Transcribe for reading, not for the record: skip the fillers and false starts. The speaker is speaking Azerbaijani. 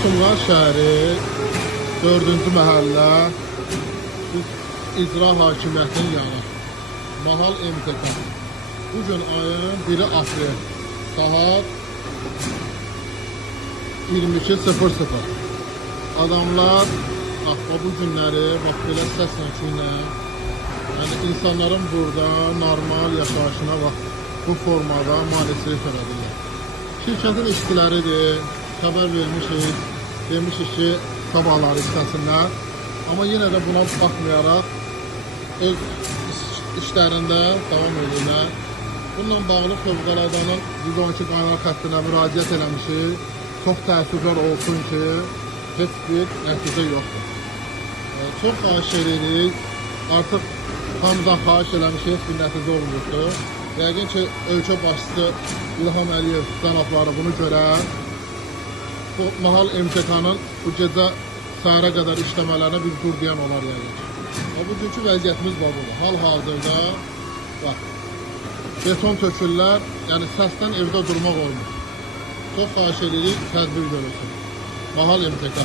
Sumqayıt şəhəri 4-cü məhəllə İcra Hakimiyyətinin yanı Mahal MTK. Bugün ayın 1 aprel saat 22:00. Adamlar bu günləri belə səslə küylə, yəni insanların burada normal yaşayışına bu formada maalesef elədirlər. Şirkətin işçiləridir, xəbər vermişik ki, sabahları istəsinlər. Amma yenə də buna baxmayaraq öz işlərində davam edirlər. Bununla bağlı Fövqəladaның 112 qaynar xəttinə müraciət eləmişik. Çox təəssüflər olsun ki, heç bir nəticə yoxdur. Çox xahiş edirik, artıq hamıdan xahiş eləmişik, heç bir nəticə olmuşdur. Yəqin ki, ölkə başçısı İlham Əliyev cənabları bunu görər. Bu Mahal MTK-nın bu gecə səhərə qədər işləmələrinə bir dur deyən olar yəqin. Bugünkü vəziyyətimiz budur. Hal-hazırda beton tökürlər, yəni səsdən evdə durmaq olmur. Çox xahiş edirik, tədbir görülsün. Mahal MTK.